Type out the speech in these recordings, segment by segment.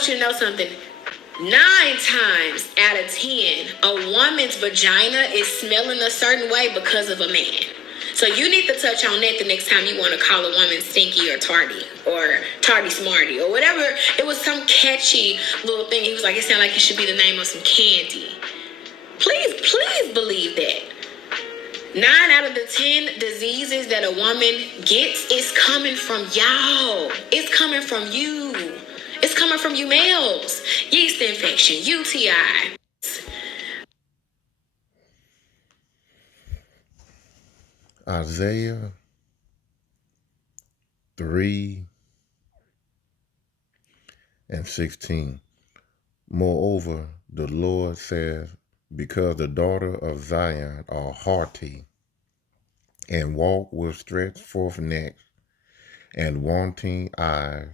want you to know something. 9 times out of 10, a woman's vagina is smelling a certain way because of a man. So you need to touch on that the next time you want to call a woman stinky or tardy smarty or whatever. It was some catchy little thing. He was like, it sounded like it should be the name of some candy. Please believe that. 9 out of the 10 diseases that a woman gets is coming from y'all. It's coming from you. It's coming from you males. Yeast infection, UTI. Isaiah 3:16. Moreover, the Lord says, because the daughter of Zion are haughty, and walk with stretched forth necks, and wanting eyes,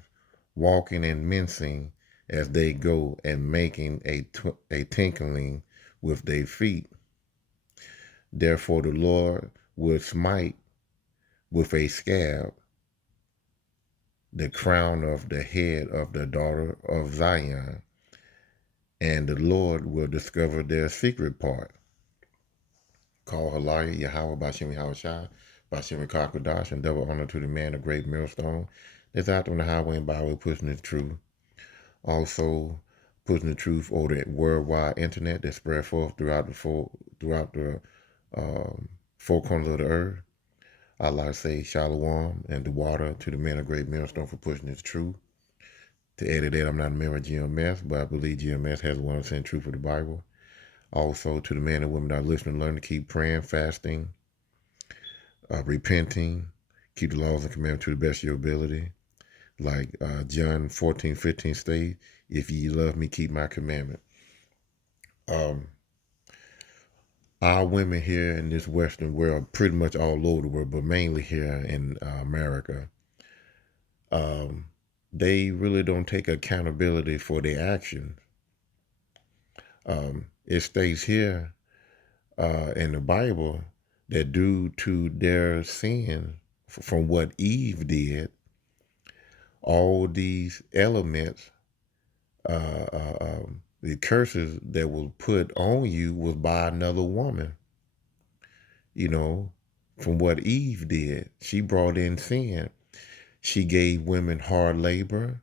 walking and mincing as they go, and making a tinkling with their feet. Therefore the Lord will smite with a scab the crown of the head of the daughter of Zion, and the Lord will discover their secret part. Call Halaya Yahweh Bashem Yahushua, Bashem Kakadash, and double honor to the man of great millstone that's out on the highway and byway pushing the truth. Also pushing the truth over the worldwide internet that spread forth throughout the four corners of the earth. I'd like to say shalom and the water to the man of great millstone for pushing his truth. To edit that, I'm not a member of GMS, but I believe GMS has 100% truth of the Bible. Also, to the men and women that are listening, learn to keep praying, fasting, repenting, keep the laws and commandments to the best of your ability. Like John 14:15 states, if ye love me, keep my commandment. Our women here in this Western world, pretty much all over the world, but mainly here in America, they really don't take accountability for their actions. It states here in the Bible that due to their sin from what Eve did, all these elements, the curses that was put on you was by another woman. You know, from what Eve did, she brought in sin. She gave women hard labor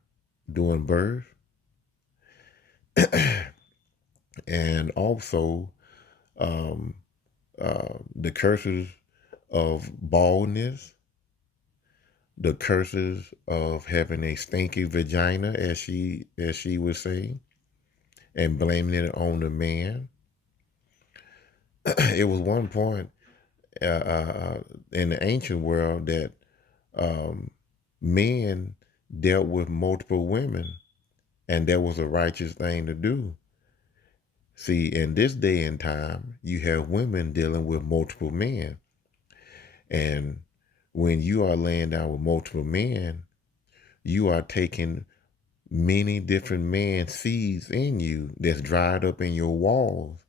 during birth. And also the curses of baldness, the curses of having a stinky vagina, as she would say, and blaming it on the man. It was one point in the ancient world that men dealt with multiple women, and that was a righteous thing to do. See, in this day and time, you have women dealing with multiple men. And when you are laying down with multiple men, you are taking many different men's seeds in you that's dried up in your walls,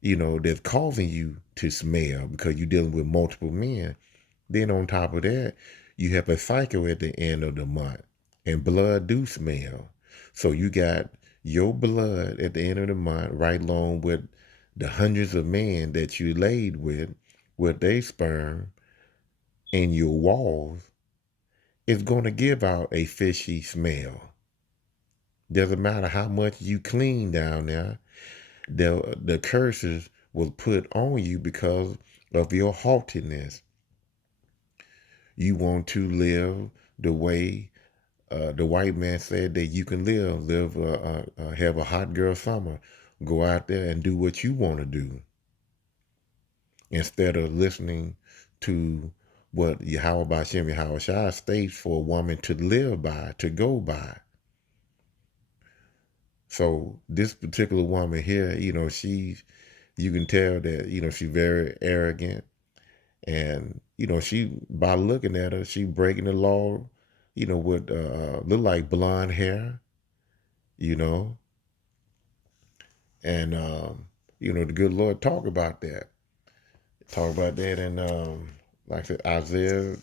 you know, that's causing you to smell because you're dealing with multiple men. Then on top of that, you have a cycle at the end of the month, and blood do smell. So you got your blood at the end of the month right along with the hundreds of men that you laid with their sperm in your walls. It's going to give out a fishy smell. Doesn't matter how much you clean down there, the curses will put on you because of your haughtiness. You want to live the way the white man said that you can live, have a hot girl summer, go out there and do what you want to do, instead of listening to what Yahweh Bashem Yahushua states for a woman to live by, to go by. So this particular woman here, you know, you can tell that, you know, she's very arrogant. And, you know, by looking at her, she breaking the law, you know, with look like blonde hair, you know. And, you know, the good Lord talk about that. Talk about that in, like I said, Isaiah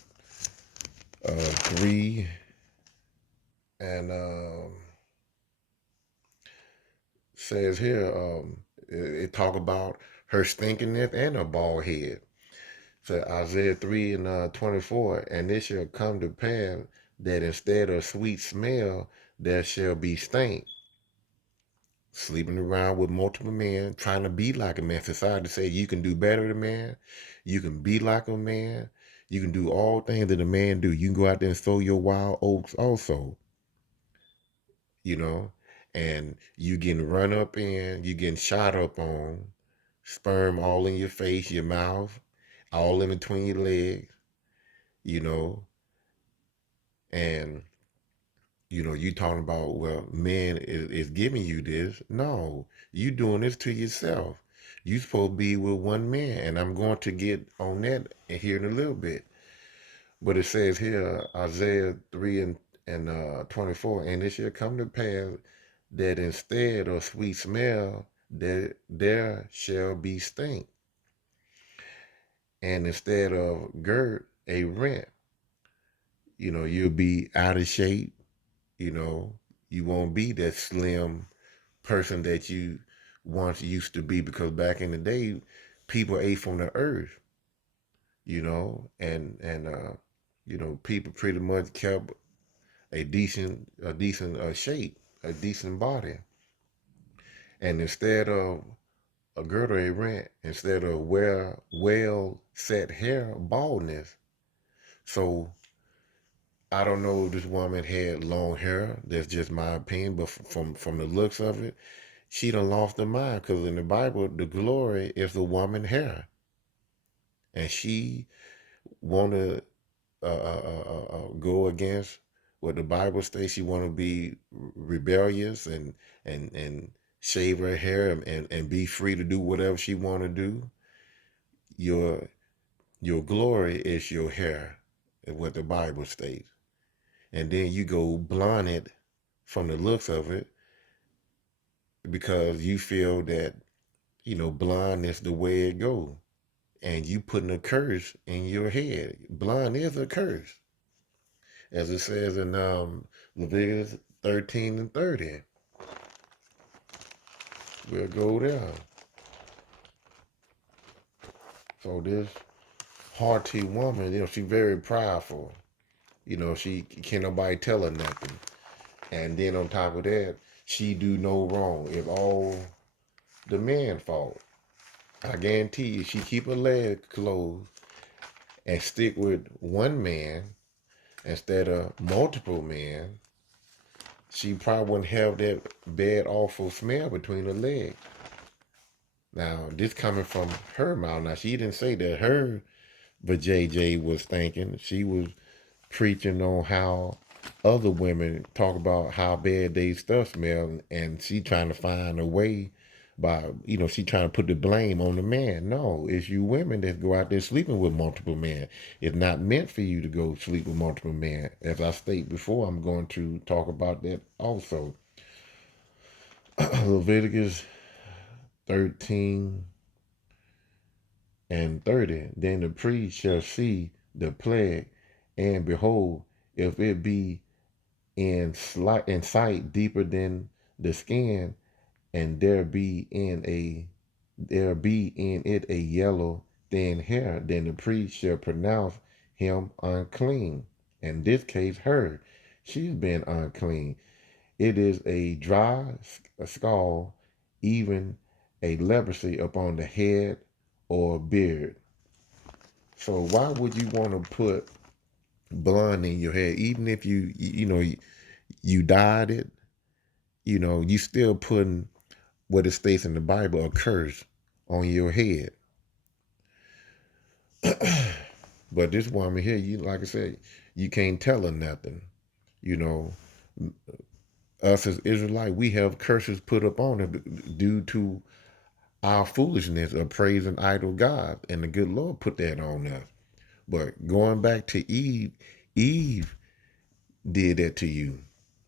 3 and says here, it talk about her stinkiness and her bald head. So Isaiah 3 and 24, and it shall come to pass that instead of sweet smell, there shall be stink. Sleeping around with multiple men, trying to be like a man. Society say you can do better than a man, you can be like a man, you can do all things that a man do. You can go out there and sow your wild oats also, you know, and you getting run up in, you getting shot up on, sperm all in your face, your mouth, all in between your legs, you know, and you talking about, well, men is giving you this. No, you doing this to yourself. You supposed to be with one man, and I'm going to get on that here in a little bit. But it says here, Isaiah 3 and 24, and it shall come to pass that instead of sweet smell, there shall be stink, and instead of girt, a rent. You'll be out of shape. You know, you won't be that slim person that you once used to be, because back in the day, people ate from the earth, and people pretty much kept a decent shape, a decent body. And instead of a girdle, a rent, instead of well set hair, baldness. So I don't know if this woman had long hair. That's just my opinion, but from the looks of it, she done lost her mind, because in the Bible, the glory is the woman hair, and she want to go against what the Bible states. She want to be rebellious and shave her hair and be free to do whatever she want to do. Your your glory is your hair, is what the Bible states, and then you go blonde it from the looks of it, because you feel that blonde is the way it goes, and you putting a curse in your head. Blonde is a curse, as it says in Leviticus 13 and 30. We'll go there. So this haughty woman, she's very prideful. She can't nobody tell her nothing. And then on top of that, she do no wrong. It's all the man's fault. I guarantee you, she keep her legs closed and stick with one man instead of multiple men, she probably wouldn't have that bad, awful smell between her legs. Now, this coming from her mouth. Now, she didn't say that her vajayjay was thinking. She was preaching on how other women talk about how bad they stuff smell, and she trying to find a way by, she trying to put the blame on the man. No, it's you women that go out there sleeping with multiple men. It's not meant for you to go sleep with multiple men. As I stated before, I'm going to talk about that also. Leviticus 13 and 30. Then the priest shall see the plague, and behold, if it be in sight deeper than the skin, and there be in it a yellow thin hair, then the priest shall pronounce him unclean. In this case, her, she's been unclean. It is a dry skull, even a leprosy upon the head or beard. So why would you want to put blonde in your hair, even if you dyed it? You still putting what it states in the Bible, a curse on your head. But this woman here, like I said, you can't tell her nothing. Us as Israelites, we have curses put up on it due to our foolishness of praising idol gods, and the good Lord put that on us. But going back to Eve did that to you,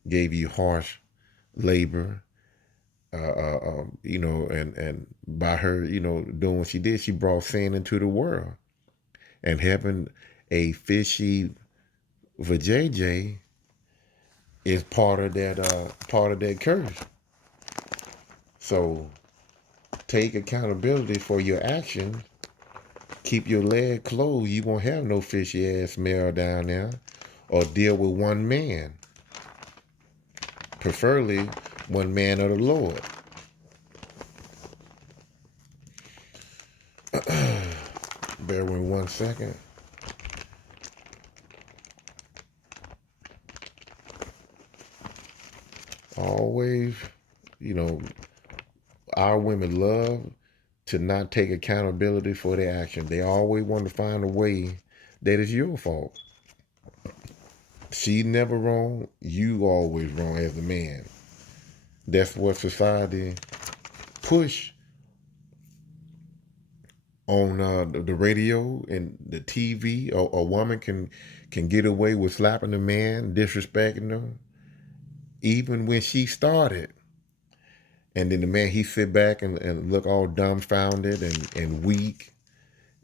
gave you harsh labor, and by her, doing what she did, she brought sin into the world. And having a fishy vajayjay is part of that curse. So take accountability for your actions. Keep your leg closed. You won't have no fishy ass smell down there. Or deal with one man. Preferably one man of the Lord. Bear with me 1 second. Always, you know, our women love to not take accountability for their action. They always want to find a way that it's your fault. She never wrong. You always wrong as the man. That's what society push on the radio and the TV. A woman can get away with slapping a man, disrespecting them, even when she started. And then the man, he sit back and look all dumbfounded and weak.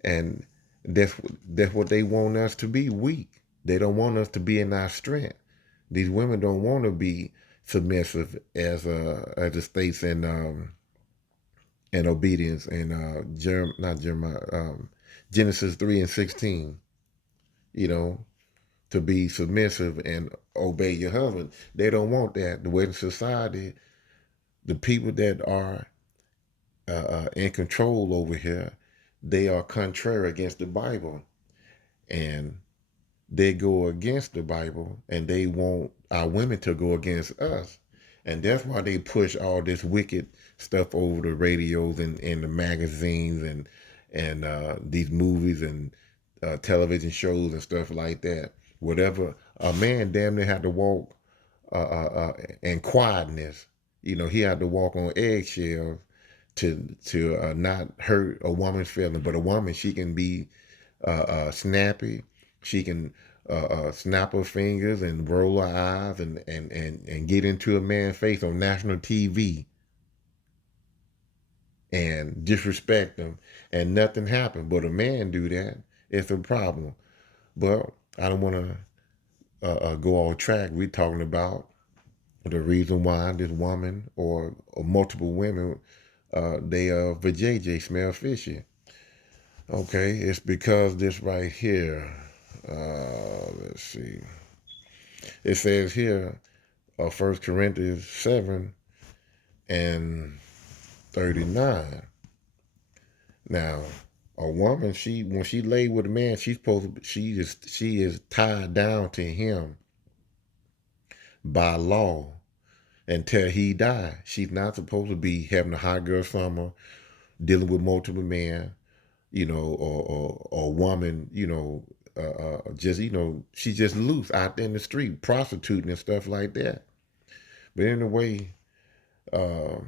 And that's what they want us to be, weak. They don't want us to be in our strength. These women don't want to be submissive as it states in obedience in Genesis 3:16. You know, to be submissive and obey your husband. They don't want that. The way in society, the people that are in control over here, they are contrary against the Bible, and they go against the Bible, and they want our women to go against us. And that's why they push all this wicked stuff over the radios and the magazines and these movies and television shows and stuff like that. Whatever, a man damn near had to walk in quietness. You know, he had to walk on eggshells to not hurt a woman's feeling. But a woman, she can be snappy. She can snap her fingers and roll her eyes and get into a man's face on national TV and disrespect them, and nothing happened. But a man do that, it's a problem. But I don't want to go off track. We're talking about the reason why this woman or multiple women, they vajayjay, smell fishy. Okay, it's because this right here. Let's see. It says here, 1 Corinthians 7:39. Now, a woman, when she lay with a man, she is tied down to him by law until he die. She's not supposed to be having a hot girl summer, dealing with multiple men, you know, or a woman, you know, just, you know, she's just loose out there in the street, prostituting and stuff like that. But anyway, 1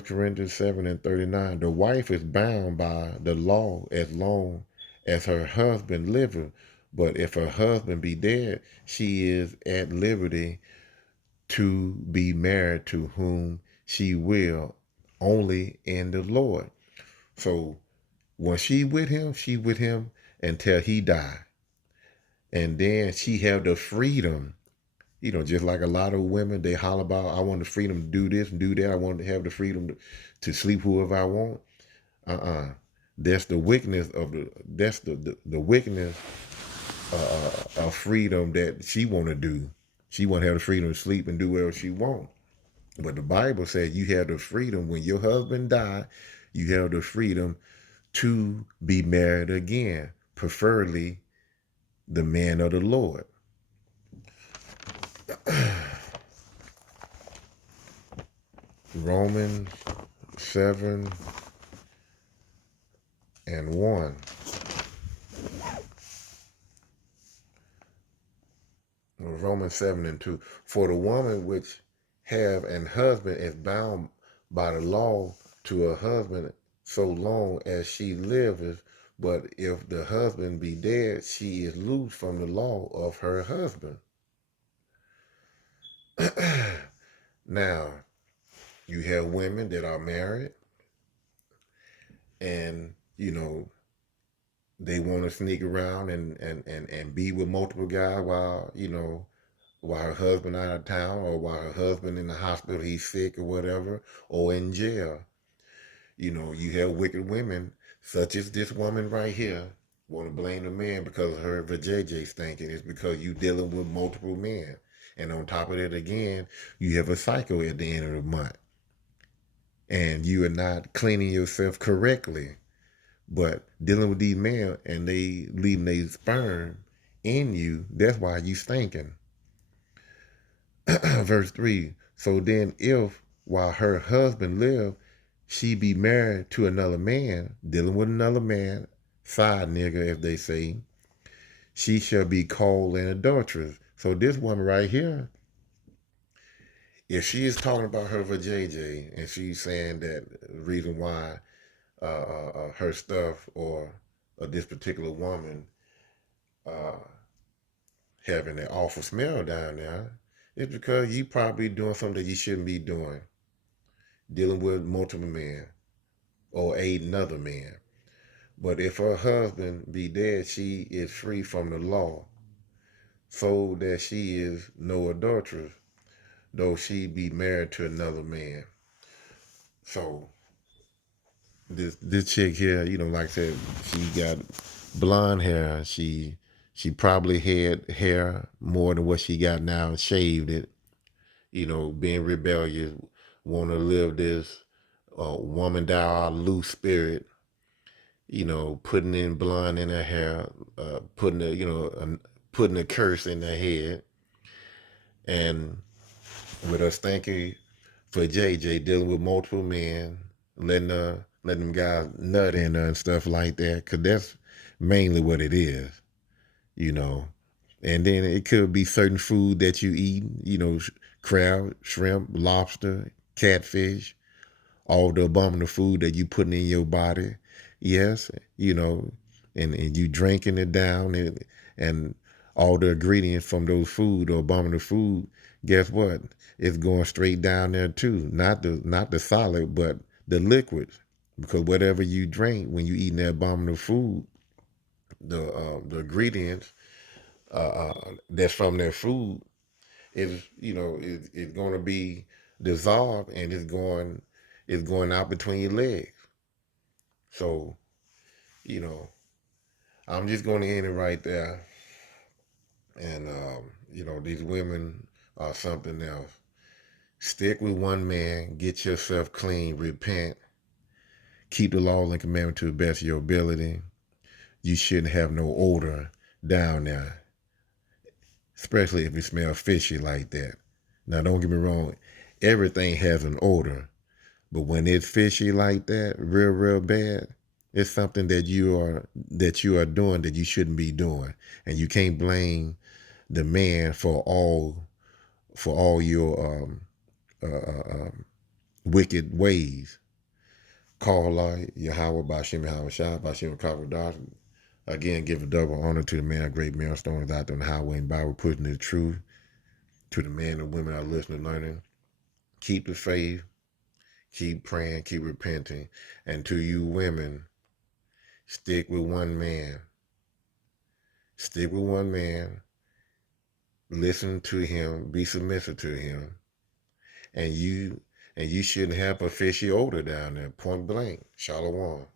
Corinthians 7:39, the wife is bound by the law as long as her husband liveth. But if her husband be dead, she is at liberty to be married to whom she will, only in the Lord. So when she with him until he die. And then she have the freedom, you know, just like a lot of women, they holler about, I want the freedom to do this and do that. I want to have the freedom to sleep whoever I want. That's the weakness of the weakness of freedom that she want to do. She want to have the freedom to sleep and do whatever she want. But the Bible says you have the freedom when your husband die, you have the freedom to be married again, preferably the man of the Lord. Romans 7:1. Romans 7:2. For the woman which have an husband is bound by the law to her husband so long as she liveth. But if the husband be dead, she is loose from the law of her husband. Now, you have women that are married and, you know, they want to sneak around and be with multiple guys while, you know, while her husband out of town, or while her husband in the hospital, he's sick or whatever, or in jail. You know, you have wicked women, such as this woman right here, want to blame the man because of her vajayjay stinking. It's because you dealing with multiple men. And on top of that, again, you have a cycle at the end of the month. And you are not cleaning yourself correctly. But dealing with these men and they leaving their sperm in you, that's why you stinking. Verse 3. So then if while her husband lived, she be married to another man, dealing with another man, side nigga, as they say, she shall be called an adulteress. So this woman right here, if she is talking about her vajayjay and she's saying that the reason why her stuff or this particular woman having that awful smell down there, it's because you probably doing something that you shouldn't be doing, dealing with multiple men or another man. But if her husband be dead, she is free from the law, so that she is no adulteress, though she be married to another man. So this chick here, you know, like I said, she got blonde hair. She probably had hair more than what she got now, shaved it. You know, being rebellious, want to live this woman down loose spirit. You know, putting in blonde in her hair, putting putting a curse in her head, and with her stinky for JJ dealing with multiple men, letting them guys nut in her and stuff like that, because that's mainly what it is, you know. And then it could be certain food that you eat, you know, crab, shrimp, lobster, catfish, all the abominable food that you putting in your body. Yes, you know, and you drinking it down, and all the ingredients from those food or abominable food, guess what? It's going straight down there too. Not the solid, but the liquids. Because whatever you drink when you eating that abominable food, the ingredients that's from that food is, you know, is going to be dissolved, and it's going out between your legs. So, you know, I'm just going to end it right there. And, you know, these women are something else. Stick with one man, get yourself clean, repent, keep the law and commandment to the best of your ability. You shouldn't have no odor down there, especially if it smells fishy like that. Now, don't get me wrong, everything has an odor, but when it's fishy like that, real bad, it's something that you are doing that you shouldn't be doing, and you can't blame the man for all your wicked ways. Call Allah, Yahweh, Bashim, Yahweh Shah, Bashim, Kavadar. Again, give a double honor to the man of great millstones out there on the highway and Bible, pushing the truth to the men and women that are listening, learning. Keep the faith, keep praying, keep repenting. And to you women, stick with one man. Stick with one man. Listen to him, be submissive to him. And you shouldn't have a fishy odor down there, point blank. Shalom.